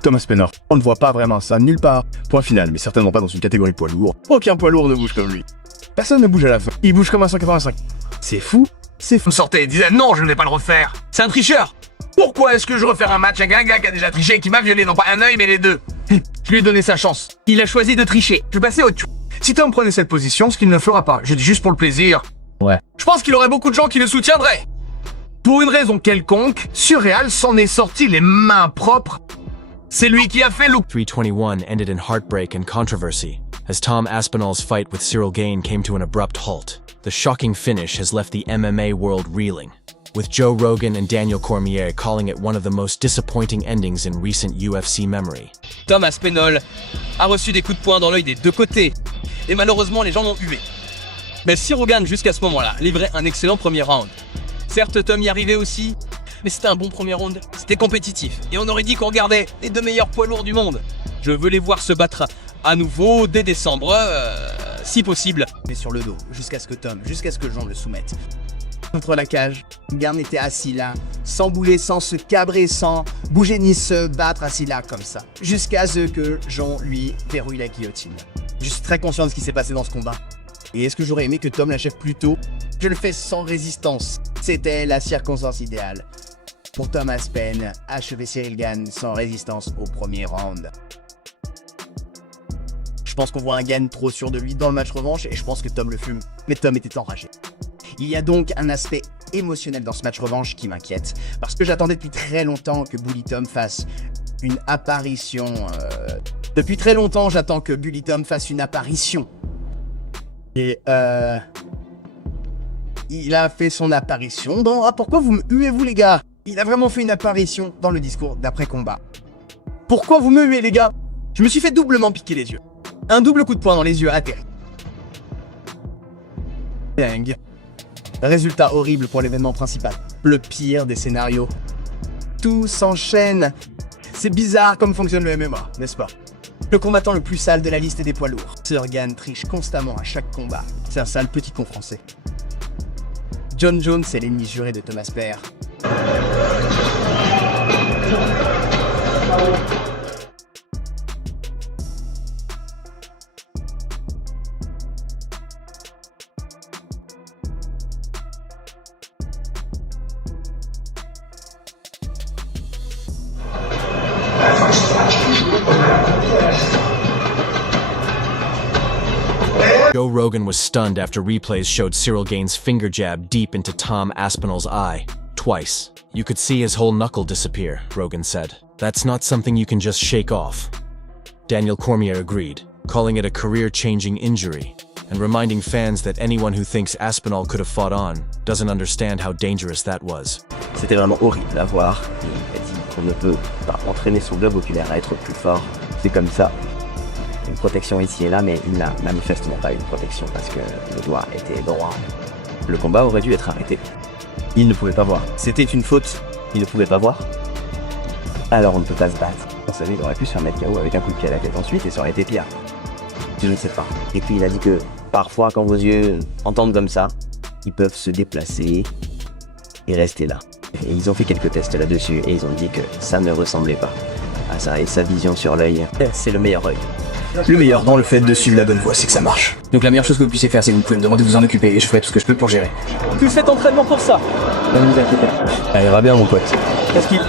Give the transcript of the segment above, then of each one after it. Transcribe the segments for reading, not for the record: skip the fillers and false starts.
Tom Aspinall. On ne voit pas vraiment ça nulle part. Point final, mais certainement pas dans une catégorie poids lourd. Aucun poids lourd ne bouge comme lui. Personne ne bouge à la fin. Il bouge comme un 185. C'est fou. C'est fou. Vous sortez et disait non, je ne vais pas le refaire. C'est un tricheur. Pourquoi est-ce que je refais un match avec un gars qui a déjà triché et qui m'a violé non pas un œil mais les deux? Je lui ai donné sa chance. Il a choisi de tricher. Je vais passer au-dessus. Si Tom prenait cette position, ce qu'il ne fera pas, je dis juste pour le plaisir. Ouais. Je pense qu'il y aurait beaucoup de gens qui le soutiendraient. Pour une raison quelconque, Surreal s'en est sorti les mains propres. C'est lui qui a fait le... 321 ended in heartbreak and controversy, as Tom Aspinall's fight with Cyril Gane came to an abrupt halt. The shocking finish has left the MMA world reeling, with Joe Rogan and Daniel Cormier calling it one of the most disappointing endings in recent UFC memory. Tom Aspinall a reçu des coups de poing dans l'œil des deux côtés, et malheureusement les gens l'ont hué. Mais Cyril Gane jusqu'à ce moment-là livrait un excellent premier round. Certes, Tom y arrivait aussi, mais c'était un bon premier round. C'était compétitif, et on aurait dit qu'on regardait les deux meilleurs poids lourds du monde. Je veux les voir se battre à nouveau dès décembre, si possible. Mais sur le dos, jusqu'à ce que Jean le soumette. Contre la cage, Gane était assis là, sans bouger, sans se cabrer, sans bouger ni se battre, assis là comme ça. Jusqu'à ce que Jean lui verrouille la guillotine. Je suis très conscient de ce qui s'est passé dans ce combat. Et est-ce que j'aurais aimé que Tom l'achève plus tôt? Je le fais sans résistance. C'était la circonstance idéale. Pour Tom Aspinall, achever Cyril Gane sans résistance au premier round. Je pense qu'on voit un Gane trop sûr de lui dans le match revanche et je pense que Tom le fume. Mais Tom était enragé. Il y a donc un aspect émotionnel dans ce match revanche qui m'inquiète. Parce que j'attendais depuis très longtemps que Bully Tom fasse une apparition. Depuis très longtemps, j'attends que Bully Tom fasse une apparition. Et il a fait son apparition dans... Ah, pourquoi vous me huez, vous les gars? Il a vraiment fait une apparition dans le discours d'après-combat. Pourquoi vous me huez, les gars? Je me suis fait doublement piquer les yeux. Un double coup de poing dans les yeux atterri. Dingue. Résultat horrible pour l'événement principal. Le pire des scénarios. Tout s'enchaîne. C'est bizarre comme fonctionne le MMA, n'est-ce pas? Le combattant le plus sale de la liste des poids lourds. Sir Gane triche constamment à chaque combat. C'est un sale petit con français. John Jones est l'ennemi juré de Thomas Aspinall. Joe Rogan was stunned after replays showed Cyril Gane's finger jab deep into Tom Aspinall's eye, twice. You could see his whole knuckle disappear, Rogan said. That's not something you can just shake off. Daniel Cormier agreed, calling it a career-changing injury, and reminding fans that anyone who thinks Aspinall could have fought on doesn't understand how dangerous that was. C'était vraiment horrible à voir. Il a dit qu'on ne peut pas entraîner son globe oculaire à être plus fort. C'est comme ça. Une protection ici et là, mais il n'a manifestement pas une protection parce que le doigt était droit. Le combat aurait dû être arrêté. Il ne pouvait pas voir. C'était une faute. Il ne pouvait pas voir. Alors on ne peut pas se battre. Vous savez, il aurait pu se faire mettre KO avec un coup de pied à la tête ensuite et ça aurait été pire. Je ne sais pas. Et puis il a dit que parfois quand vos yeux entendent comme ça, ils peuvent se déplacer et rester là. Et ils ont fait quelques tests là-dessus et ils ont dit que ça ne ressemblait pas à ça. Et sa vision sur l'œil, c'est le meilleur œil. Le meilleur dans le fait de suivre la bonne voie, c'est que ça marche. Donc la meilleure chose que vous puissiez faire, c'est que vous pouvez me demander de vous en occuper et je ferai tout ce que je peux pour gérer. Tout cet entraînement pour ça. Ne vous inquiétez pas. Ça ira bien mon pote. Qu'est-ce qu'il...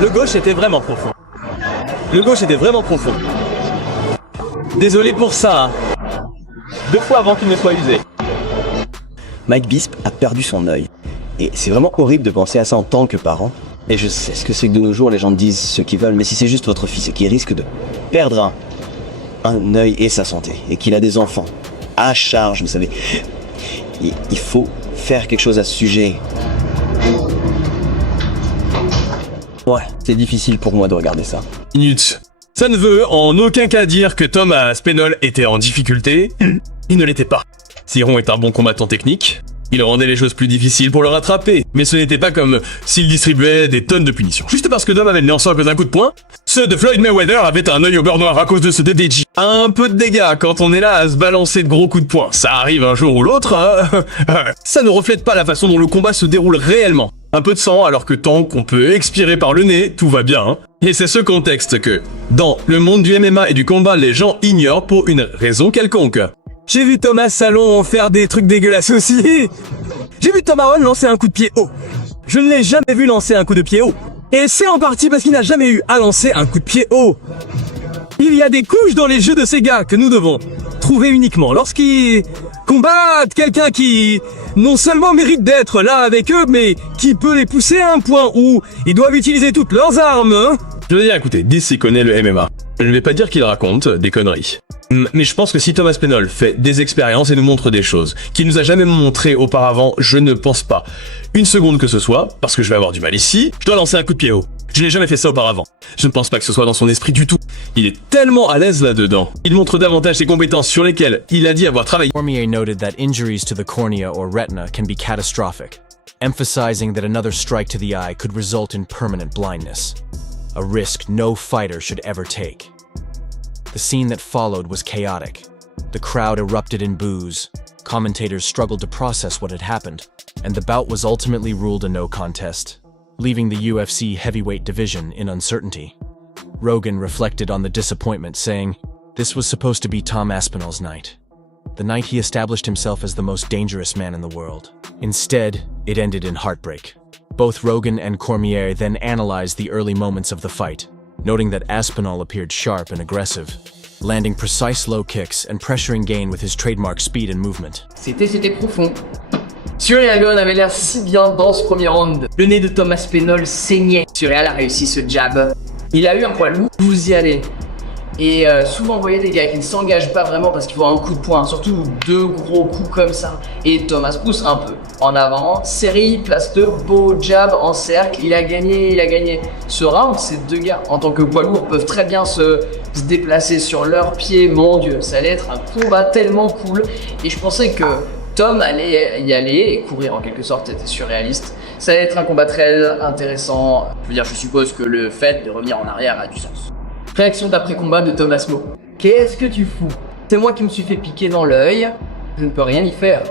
Le gauche était vraiment profond. Le gauche était vraiment profond. Désolé pour ça, hein. 2 fois avant qu'il ne soit usé. Mike Bisping a perdu son œil. Et c'est vraiment horrible de penser à ça en tant que parent. Et je sais ce que c'est que de nos jours, les gens disent ce qu'ils veulent, mais si c'est juste votre fils qui risque de perdre un œil et sa santé, et qu'il a des enfants à charge, vous savez, il faut faire quelque chose à ce sujet. Ouais, c'est difficile pour moi de regarder ça. Minute. Ça ne veut en aucun cas dire que Tom Aspinall était en difficulté. Il ne l'était pas. Cyron est un bon combattant technique. Il rendait les choses plus difficiles pour le rattraper, mais ce n'était pas comme s'il distribuait des tonnes de punitions. Juste parce que Dom avait le nez en sang à cause d'un coup de poing, ceux de Floyd Mayweather avaient un œil au beurre noir à cause de ce DDG. Un peu de dégâts quand on est là à se balancer de gros coups de poing. Ça arrive un jour ou l'autre, hein. Ça ne reflète pas la façon dont le combat se déroule réellement. Un peu de sang alors que tant qu'on peut expirer par le nez, tout va bien, hein. Et c'est ce contexte que, dans le monde du MMA et du combat, les gens ignorent pour une raison quelconque. J'ai vu Thomas Salon faire des trucs dégueulasses aussi. J'ai vu Tom Aaron lancer un coup de pied haut. Je ne l'ai jamais vu lancer un coup de pied haut. Et c'est en partie parce qu'il n'a jamais eu à lancer un coup de pied haut. Il y a des couches dans les jeux de ces gars que nous devons trouver uniquement lorsqu'ils combattent quelqu'un qui non seulement mérite d'être là avec eux, mais qui peut les pousser à un point où ils doivent utiliser toutes leurs armes. Hein. Je veux dire, écoutez, DC connaît le MMA. Je ne vais pas dire qu'il raconte des conneries. Mais je pense que si Thomas Penol fait des expériences et nous montre des choses qu'il nous a jamais montré auparavant, je ne pense pas une seconde que ce soit, parce que je vais avoir du mal ici, je dois lancer un coup de pied haut. Je n'ai jamais fait ça auparavant. Je ne pense pas que ce soit dans son esprit du tout. Il est tellement à l'aise là-dedans. Il montre davantage ses compétences sur lesquelles il a dit avoir travaillé. Cormier noted that injuries to the cornea or retina can be catastrophic, emphasizing that another strike to the eye could result in permanent blindness, a risk no fighter should ever take. The scene that followed was chaotic. The crowd erupted in boos, commentators struggled to process what had happened, and the bout was ultimately ruled a no contest, leaving the UFC heavyweight division in uncertainty. Rogan reflected on the disappointment, saying, "This was supposed to be Tom Aspinall's night. The night he established himself as the most dangerous man in the world. Instead, it ended in heartbreak." Both Rogan and Cormier then analyzed the early moments of the fight, noting that Aspinall appeared sharp and aggressive, landing precise low kicks and pressuring Gane with his trademark speed and movement. C'était profond. Ciryl Gane avait l'air si bien dans ce premier round. Le nez de Thomas Penol saignait. Ciryl a réussi ce jab. Il a eu un poids lourd, vous y allez. Et souvent vous voyez des gars qui ne s'engagent pas vraiment parce qu'il faut un coup de poing, surtout deux gros coups comme ça. Et Thomas pousse un peu en avant, série, place de beau jab en cercle, il a gagné ce round. Ces deux gars en tant que poids lourd peuvent très bien se déplacer sur leurs pieds. Mon dieu, ça allait être un combat tellement cool. Et je pensais que Tom allait y aller et courir en quelque sorte, c'était surréaliste. Ça allait être un combat très intéressant. Je veux dire, je suppose que le fait de revenir en arrière a du sens. Réaction d'après-combat de Thomas Mo. Qu'est-ce que tu fous? C'est moi qui me suis fait piquer dans l'œil. Je ne peux rien y faire.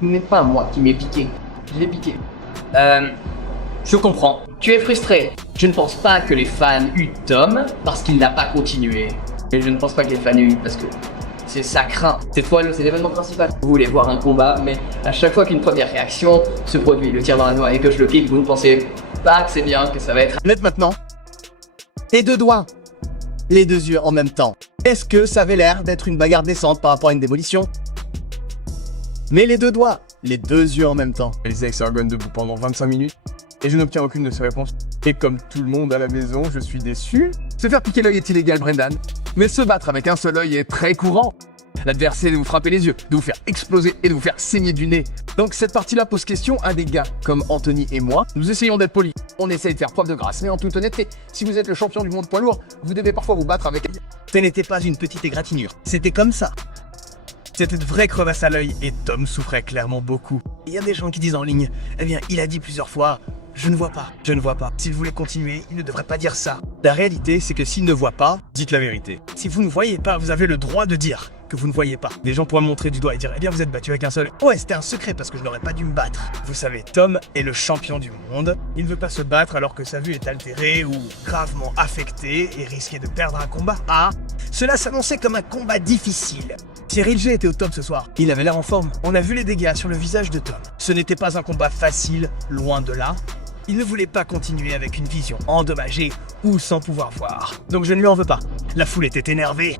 Ce n'est pas moi qui m'ai piqué. Je l'ai piqué. Je comprends. Tu es frustré. Je ne pense pas que les fans eut Tom parce qu'il n'a pas continué. Et je ne pense pas que les fans eut parce que c'est ça craint. Cette fois, c'est l'événement principal. Vous voulez voir un combat, mais à chaque fois qu'une première réaction se produit, le tir dans la noix et que je le pique, vous ne pensez pas que c'est bien, que ça va être... Net maintenant. Les deux doigts. Les deux yeux en même temps. Est-ce que ça avait l'air d'être une bagarre décente par rapport à une démolition? Mais les deux doigts. Les deux yeux en même temps. Je réalisais avec Sargon debout pendant 25 minutes et je n'obtiens aucune de ses réponses. Et comme tout le monde à la maison, je suis déçu. Se faire piquer l'œil est illégal, Brendan. Mais se battre avec un seul œil est très courant. L'adversaire de vous frapper les yeux, de vous faire exploser et de vous faire saigner du nez. Donc cette partie-là pose question à des gars comme Anthony et moi. Nous essayons d'être polis. On essaye de faire preuve de grâce, mais en toute honnêteté, si vous êtes le champion du monde poids lourd, vous devez parfois vous battre avec... Ce n'était pas une petite égratignure. C'était comme ça. C'était de vraies crevasses à l'œil et Tom souffrait clairement beaucoup. Il y a des gens qui disent en ligne, eh bien, il a dit plusieurs fois, je ne vois pas, je ne vois pas. S'il voulait continuer, il ne devrait pas dire ça. La réalité, c'est que s'il ne voit pas, Dites la vérité. si vous ne voyez pas, vous avez le droit de dire que vous ne voyez pas. Des gens pourraient me montrer du doigt et dire, eh bien, vous êtes battu avec un seul. Ouais, c'était un secret parce que je n'aurais pas dû me battre. Vous savez, Tom est le champion du monde. Il ne veut pas se battre alors que sa vue est altérée ou gravement affectée et risquer de perdre un combat. Ah, cela s'annonçait comme un combat difficile. Cyril G était au top ce soir. Il avait l'air en forme. On a vu les dégâts sur le visage de Tom. Ce n'était pas un combat facile, loin de là. Il ne voulait pas continuer avec une vision endommagée ou sans pouvoir voir. Donc je ne lui en veux pas. La foule était énervée.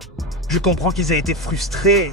Je comprends qu'ils aient été frustrés.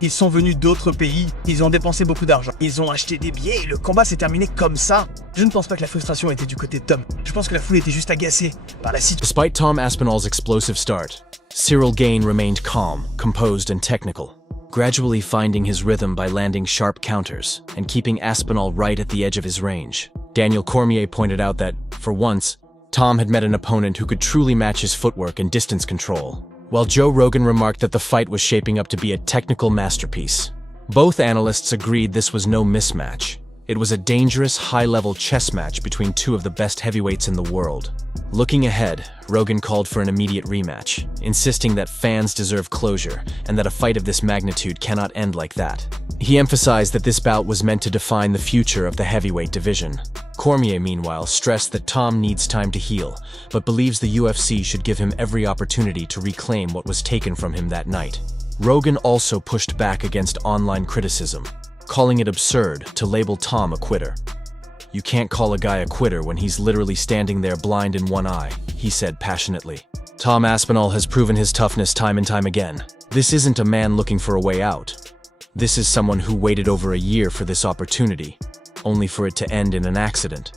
Ils sont venus d'autres pays, ils ont dépensé beaucoup d'argent. Ils ont acheté des billets et le combat s'est terminé comme ça. Je ne pense pas que la frustration était du côté de Tom. Je pense que la foule était juste agacée par la situation. Despite Tom Aspinall's explosive start, Ciryl Gane remained calm, composed, and technical, gradually finding his rhythm by landing sharp counters and keeping Aspinall right at the edge of his range. Daniel Cormier pointed out that, for once, Tom had met an opponent who could truly match his footwork and distance control, while Joe Rogan remarked that the fight was shaping up to be a technical masterpiece. Both analysts agreed this was no mismatch. It was a dangerous, high-level chess match between two of the best heavyweights in the world. Looking ahead, Rogan called for an immediate rematch, insisting that fans deserve closure and that a fight of this magnitude cannot end like that. He emphasized that this bout was meant to define the future of the heavyweight division. Cormier, meanwhile, stressed that Tom needs time to heal, but believes the UFC should give him every opportunity to reclaim what was taken from him that night. Rogan also pushed back against online criticism, calling it absurd to label Tom a quitter. "You can't call a guy a quitter when he's literally standing there blind in one eye," he said passionately. Tom Aspinall has proven his toughness time and time again. This isn't a man looking for a way out. This is someone who waited over a year for this opportunity, only for it to end in an accident.